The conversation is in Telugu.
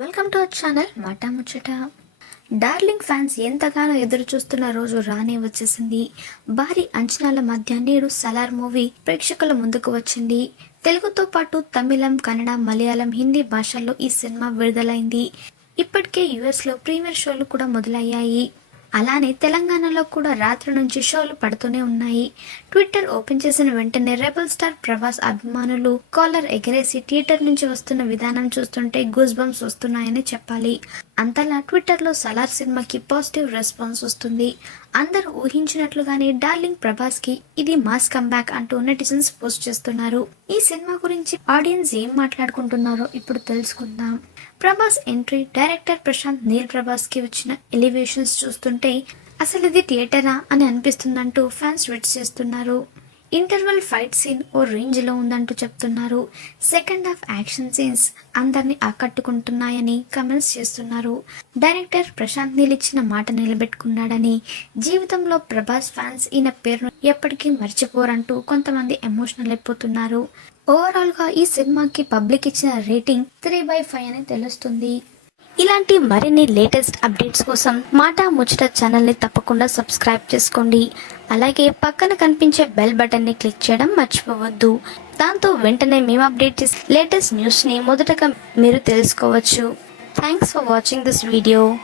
వెల్కమ్ టు అవర్ ఛానల్ మాట ముచ్చట డార్లింగ్ ఫ్యాన్స్ ఎంతగానో ఎదురు చూస్తున్న రోజు రానే వచ్చేసింది. భారీ అంచనాల మధ్య నేడు సలార్ మూవీ ప్రేక్షకుల ముందుకు వచ్చింది. తెలుగుతో పాటు తమిళం కన్నడ మలయాళం హిందీ భాషల్లో ఈ సినిమా విడుదలైంది. ఇప్పటికే యుఎస్లో ప్రీమియర్ షోలు కూడా మొదలయ్యాయి. అలానే తెలంగాణలో కూడా రాత్రి నుంచి షోలు పడుతూనే ఉన్నాయి. ట్విట్టర్ ఓపెన్ చేసిన వెంటనే రెబల్ స్టార్ ప్రభాస్ అభిమానులు కాలర్ ఎగరేసి థియేటర్ నుంచి వస్తున్న విధానం చూస్తుంటే గూస్ బంప్స్ వస్తున్నాయని చెప్పాలి. అంతలా ట్విట్టర్లో సలార్ సినిమాకి పాజిటివ్ రెస్పాన్స్ వస్తుంది. అందరూ ఊహించినట్లుగానే డార్లింగ్ ప్రభాస్కి ఇది మాస్ కంబ్యాక్ అంటూ నెటిజన్స్ పోస్ట్ చేస్తున్నారు. ఈ సినిమా గురించి ఆడియన్స్ ఏం మాట్లాడుకుంటున్నారో ఇప్పుడు తెలుసుకుందాం. ప్రభాస్ ఎంట్రీ డైరెక్టర్ ప్రశాంత్ నీల్ ప్రభాస్కి వచ్చిన ఎలివేషన్స్ చూస్తుంటే అసలు ఇది థియేటరా అని అనిపిస్తుందంటూ ఫ్యాన్స్ ట్వీట్ చేస్తున్నారు. ఇంటర్వల్ ఫైట్ సీన్ ఓ రేంజ్లో ఉందంటూ చెప్తున్నారు. సెకండ్ హాఫ్ యాక్షన్ సీన్స్ అందరిని ఆకట్టుకుంటున్నాయని కమెంట్స్ చేస్తున్నారు. డైరెక్టర్ ప్రశాంత్ నీల్ ఇచ్చిన మాట నిలబెట్టుకున్నాడని జీవితంలో ప్రభాస్ ఫ్యాన్స్ ఈయన పేరును ఎప్పటికీ మర్చిపోరంటూ కొంతమంది ఎమోషనల్ అయిపోతున్నారు. ఓవరాల్గా ఈ సినిమాకి పబ్లిక్ ఇచ్చిన రేటింగ్ త్రీ బై ఫైవ్ అని తెలుస్తుంది. ఇలాంటి మరిన్ని లేటెస్ట్ అప్డేట్స్ కోసం మాటా ముచ్చట ఛానల్ని తప్పకుండా సబ్స్క్రైబ్ చేసుకోండి. అలాగే పక్కన కనిపించే బెల్ బటన్ని క్లిక్ చేయడం మర్చిపోవద్దు. దాంతో వెంటనే మేము అప్డేట్ చేసే లేటెస్ట్ న్యూస్ని మొదటగా మీరు తెలుసుకోవచ్చు. Thanks for watching this video